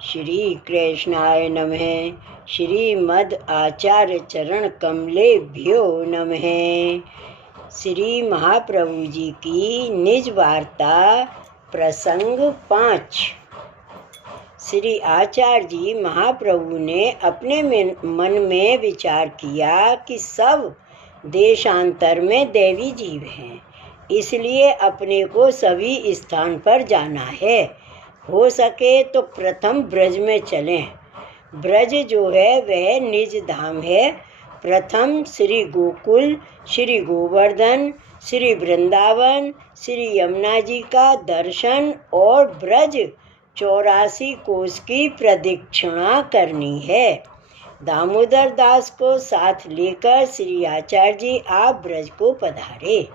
श्री कृष्णाय नमः। श्रीमद् आचार्य चरण कमलेभ्यो नमः। श्री महाप्रभु जी की निज वार्ता प्रसंग 5। श्री आचार्य जी महाप्रभु ने अपने मन में विचार किया कि सब देशांतर में देवी जीव हैं, इसलिए अपने को सभी स्थान पर जाना है। हो सके तो प्रथम ब्रज में चलें। ब्रज जो है वह निज धाम है। प्रथम श्री गोकुल, श्री गोवर्धन, श्री वृंदावन, श्री यमुना जी का दर्शन और ब्रज 84 कोस की प्रदक्षिणा करनी है। दामोदर दास को साथ लेकर श्री आचार्य जी आप ब्रज को पधारे।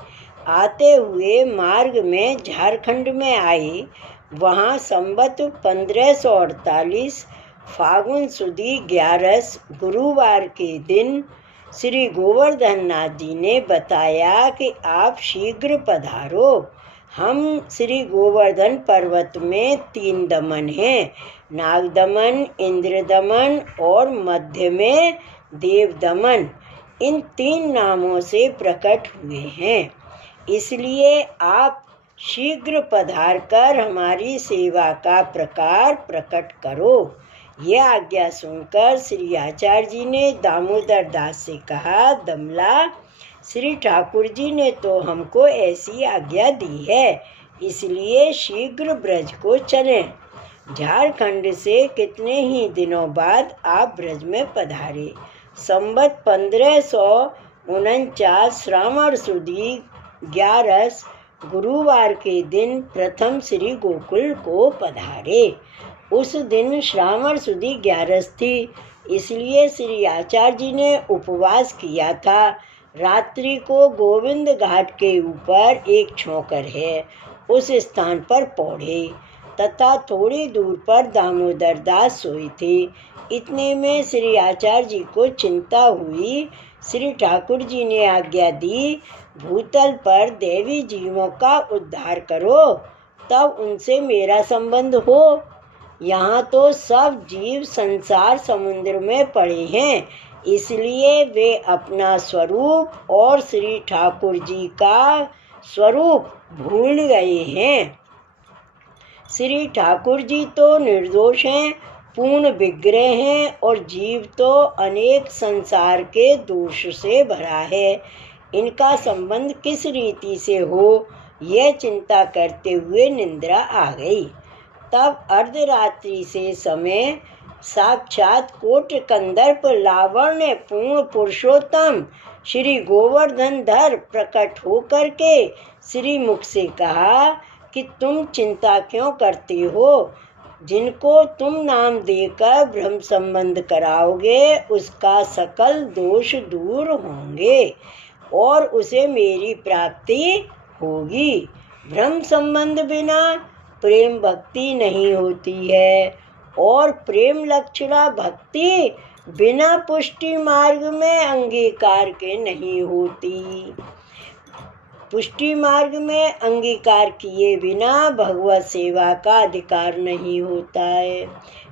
आते हुए मार्ग में झारखंड में आए। वहाँ संवत 1548 फागुन सुदी 11 गुरुवार के दिन श्री गोवर्धन नाथ जी ने बताया कि आप शीघ्र पधारो। हम श्री गोवर्धन पर्वत में 3 दमन हैं, नाग दमन, इंद्र दमन और मध्य में देव दमन। इन 3 नामों से प्रकट हुए हैं, इसलिए आप शीघ्र पधार कर हमारी सेवा का प्रकार प्रकट करो। यह आज्ञा सुनकर श्री आचार्य जी ने दामोदर दास से कहा, दमला, श्री ठाकुर जी ने तो हमको ऐसी आज्ञा दी है, इसलिए शीघ्र ब्रज को चलें। झारखंड से कितने ही दिनों बाद आप ब्रज में पधारे। संवत 1549 श्रावण सुदी 11 गुरुवार के दिन प्रथम श्री गोकुल को पधारे। उस दिन श्रावण सुदी 11 थी, इसलिए श्री आचार्य जी ने उपवास किया था। रात्रि को गोविंद घाट के ऊपर एक छोकर है, उस स्थान पर पौढ़े तथा थोड़ी दूर पर दामोदर दास सोए थे। इतने में श्री आचार्य जी को चिंता हुई। श्री ठाकुर जी ने आज्ञा दी, भूतल पर देवी जीवों का उद्धार करो, तब उनसे मेरा संबंध हो। यहाँ तो सब जीव संसार समुद्र में पड़े हैं, इसलिए वे अपना स्वरूप और श्री ठाकुर जी का स्वरूप भूल गए हैं। श्री ठाकुर जी तो निर्दोष हैं, पूर्ण विग्रह हैं, और जीव तो अनेक संसार के दोष से भरा है। इनका संबंध किस रीति से हो, यह चिंता करते हुए निद्रा आ गई। तब अर्धरात्रि से समय साक्षात कोट कंदर्प लावण्य पूर्ण पुरुषोत्तम श्री गोवर्धन धर प्रकट होकर के श्री मुख से कहा कि तुम चिंता क्यों करते हो? जिनको तुम नाम देकर ब्रह्म संबंध कराओगे, उसका सकल दोष दूर होंगे और उसे मेरी प्राप्ति होगी। ब्रह्म संबंध बिना प्रेम भक्ति नहीं होती है, और प्रेम लक्षणा भक्ति बिना पुष्टि मार्ग में अंगीकार के नहीं होती। पुष्टि मार्ग में अंगीकार किए बिना भगवत सेवा का अधिकार नहीं होता है।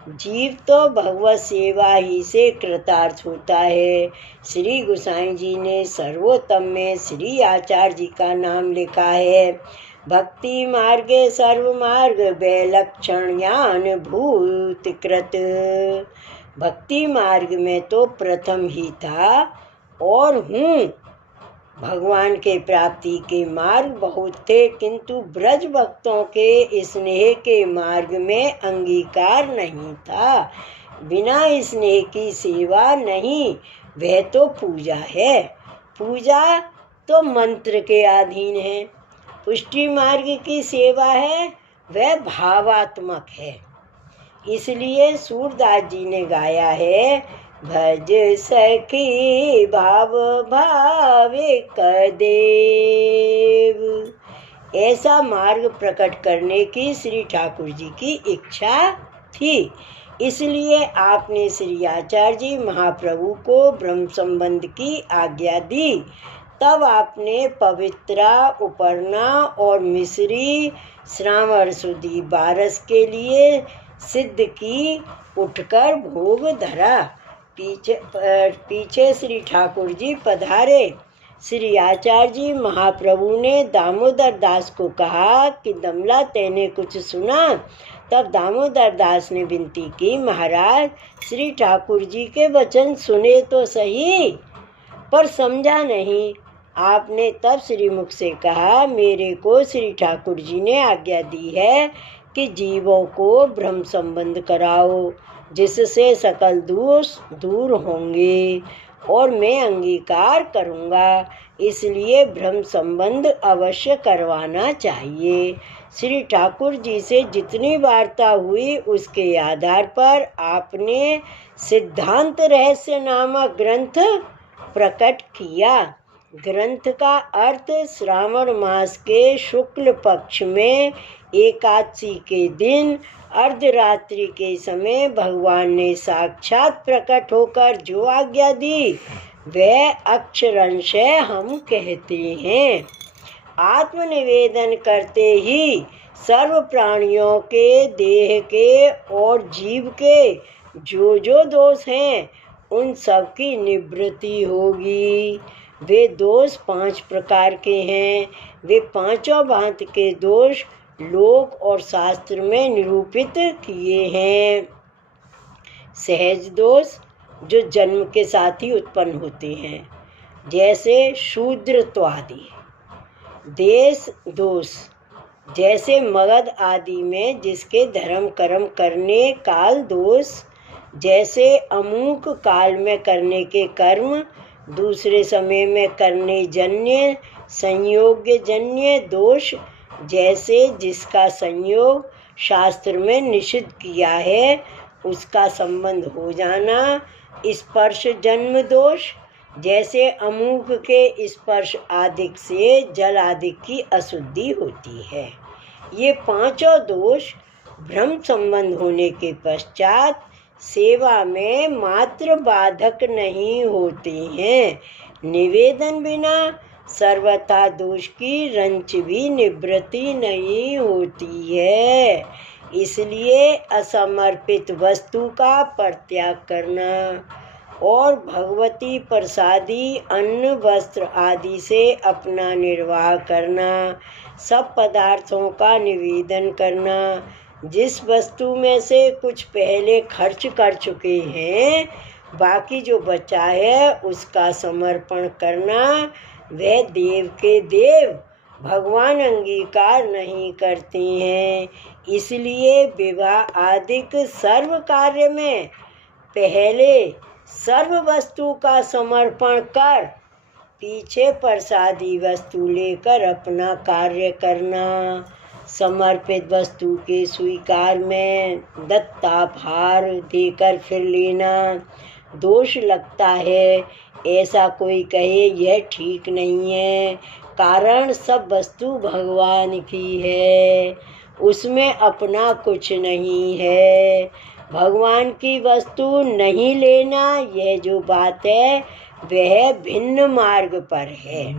जीव तो भगवत सेवा ही से कृतार्थ होता है। श्री गोसाई जी ने सर्वोत्तम में श्री आचार्य जी का नाम लिखा है, भक्ति मार्गे सर्व मार्ग वैलक्षण ज्ञान भूत कृत। भक्ति मार्ग में तो प्रथम ही था और हूँ। भगवान के प्राप्ति के मार्ग बहुत थे, किंतु ब्रज भक्तों के स्नेह के मार्ग में अंगीकार नहीं था। बिना स्नेह की सेवा नहीं, वह तो पूजा है। पूजा तो मंत्र के अधीन है। पुष्टि मार्ग की सेवा है, वह भावात्मक है। इसलिए सूरदास जी ने गाया है, भज सखी भाव भाविक देव। ऐसा मार्ग प्रकट करने की श्री ठाकुर जी की इच्छा थी, इसलिए आपने श्री आचार्य जी महाप्रभु को ब्रह्म संबंध की आज्ञा दी। तब आपने पवित्रा, उपर्णा और मिश्री श्रावण सुदी 12 के लिए सिद्ध की उठकर भोग धरा। पीछे श्री ठाकुर जी पधारे। श्री आचार्य जी महाप्रभु ने दामोदर दास को कहा कि दमला तेने कुछ सुना? तब दामोदर दास ने विनती की, महाराज श्री ठाकुर जी के वचन सुने तो सही, पर समझा नहीं। आपने तब श्रीमुख से कहा, मेरे को श्री ठाकुर जी ने आज्ञा दी है कि जीवों को ब्रह्म संबंध कराओ, जिससे सकल दोष दूर होंगे, और मैं अंगीकार करूँगा, इसलिए ब्रह्म संबंध अवश्य करवाना चाहिए। श्री ठाकुर जी से जितनी वार्ता हुई उसके आधार पर आपने सिद्धांत रहस्य नामक ग्रंथ प्रकट किया। ग्रंथ का अर्थ श्रावण मास के शुक्ल पक्ष में एकादशी के दिन अर्धरात्रि के समय भगवान ने साक्षात प्रकट होकर जो आज्ञा दी वह अक्षरंशः हम कहते हैं। आत्मनिवेदन करते ही सर्व प्राणियों के, देह के और जीव के जो जो दोष हैं उन सब की निवृत्ति होगी। वे दोष 5 प्रकार के हैं। वे पांचों भांति के दोष लोक और शास्त्र में निरूपित किए हैं। सहज दोष जो जन्म के साथ ही उत्पन्न होते हैं, जैसे शूद्रत्व आदि। देश दोष जैसे मगध आदि में जिसके धर्म कर्म करने काल दोष, जैसे अमुक काल में करने के कर्म दूसरे समय में करने जन्य संयोग्य जन्य दोष, जैसे जिसका संयोग शास्त्र में निषिद्ध किया है उसका संबंध हो जाना। स्पर्श जन्म दोष, जैसे अमुक के स्पर्श आदि से जल आदि की अशुद्धि होती है। ये पांचों दोष भ्रम संबंध होने के पश्चात सेवा में मात्र बाधक नहीं होते हैं। निवेदन बिना सर्वथा दोष की रंच भी निवृत्ति नहीं होती है। इसलिए असमर्पित वस्तु का परित्याग करना और भगवती प्रसादी अन्न वस्त्र आदि से अपना निर्वाह करना, सब पदार्थों का निवेदन करना, जिस वस्तु में से कुछ पहले खर्च कर चुके हैं बाकी जो बचा है उसका समर्पण करना, वह देव के देव भगवान अंगीकार नहीं करते हैं। इसलिए विवाह आदिक सर्व कार्य में पहले सर्व वस्तु का समर्पण कर पीछे प्रसादी वस्तु लेकर अपना कार्य करना। समर्पित वस्तु के स्वीकार में दत्ता भार देकर फिर लेना दोष लगता है। ऐसा कोई कहे यह ठीक नहीं है, कारण सब वस्तु भगवान की है, उसमें अपना कुछ नहीं है। भगवान की वस्तु नहीं लेना, यह जो बात है वह भिन्न मार्ग पर है।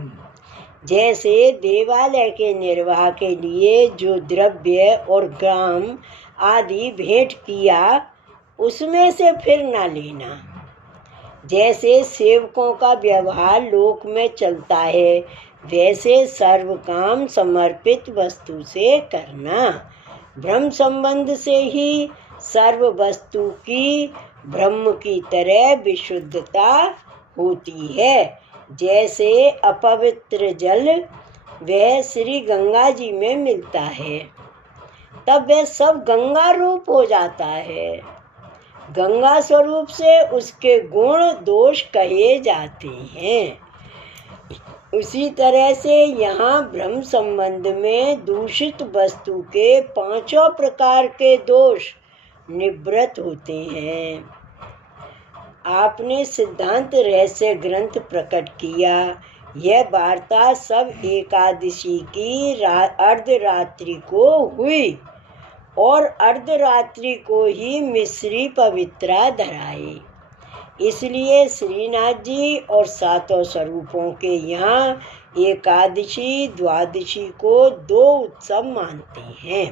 जैसे देवालय के निर्वाह के लिए जो द्रव्य और ग्राम आदि भेंट किया उसमें से फिर न लेना। जैसे सेवकों का व्यवहार लोक में चलता है वैसे सर्व काम समर्पित वस्तु से करना। ब्रह्म संबंध से ही सर्व वस्तु की ब्रह्म की तरह विशुद्धता होती है। जैसे अपवित्र जल वह श्री गंगा जी में मिलता है तब वह सब गंगा रूप हो जाता है। गंगा स्वरूप से उसके गुण दोष कहे जाते हैं। उसी तरह से यहाँ ब्रह्म संबंध में दूषित वस्तु के पांचों प्रकार के दोष निवृत्त होते हैं। आपने सिद्धांत रहस्य ग्रंथ प्रकट किया। यह वार्ता सब एकादशी की अर्धरात्रि को हुई और अर्धरात्रि को ही मिश्री पवित्रा धराई। इसलिए श्रीनाथ जी और सातों स्वरूपों के यहाँ एकादशी द्वादशी को 2 उत्सव मानते हैं।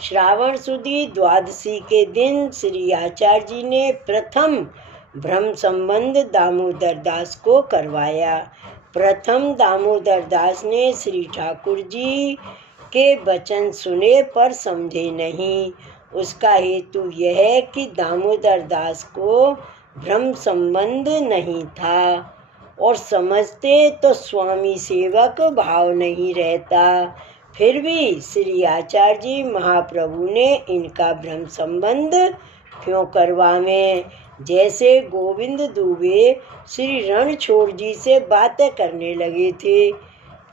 श्रावण सुदी द्वादशी के दिन श्री आचार्य जी ने प्रथम ब्रह्म संबंध दामोदर दास को करवाया। प्रथम दामोदर दास ने श्री ठाकुर जी के वचन सुने पर समझे नहीं। उसका हेतु यह है कि दामोदर दास को ब्रह्म संबंध नहीं था और समझते तो स्वामी सेवक भाव नहीं रहता। फिर भी श्री आचार्य जी महाप्रभु ने इनका ब्रह्म संबंध क्यों करवावें। जैसे गोविंद दुबे श्री रणछोड़ जी से बातें करने लगे थे,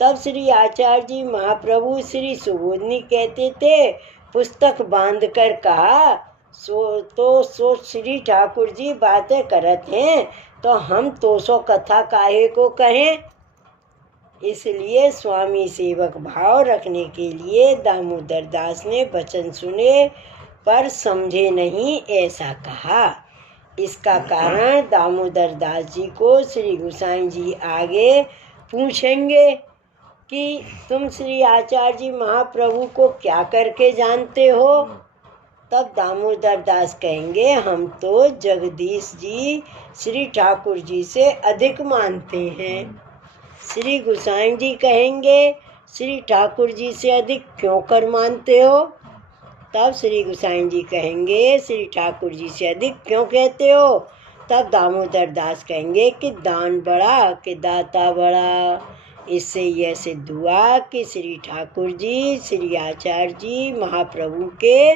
तब श्री आचार्य जी महाप्रभु श्री सुबोधनी कहते थे, पुस्तक बांध कर कहा सो श्री ठाकुर जी बातें करत हैं तो हम तो सो कथा काहे को कहें। इसलिए स्वामी सेवक भाव रखने के लिए दामोदर दास ने वचन सुने पर समझे नहीं, ऐसा कहा। इसका कारण दामोदर दास जी को श्री गोसाई जी आगे पूछेंगे कि तुम श्री आचार्य जी महाप्रभु को क्या करके जानते हो। तब दामोदर दास कहेंगे, हम तो जगदीश जी श्री ठाकुर जी से अधिक मानते हैं। श्री गोसाई जी कहेंगे, श्री ठाकुर जी से अधिक क्यों कर मानते हो। तब श्री गोसाई जी कहेंगे, श्री ठाकुर जी से अधिक क्यों कहते हो। तब दामोदर दास कहेंगे कि दान बड़ा कि दाता बड़ा। इससे यह सिद्ध हुआ कि श्री ठाकुर जी श्री आचार्य जी महाप्रभु के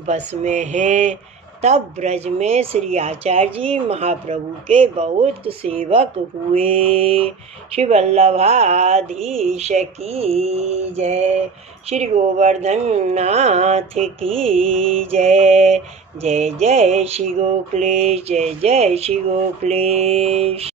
बस में हैं। तब ब्रज में श्री आचार्य जी महाप्रभु के बहुत सेवक हुए। श्री वल्लभाधीश की जय। श्री गोवर्धन नाथ की जय। जय जय श्री गोकुलेश, जय जय श्री गोकुलेश।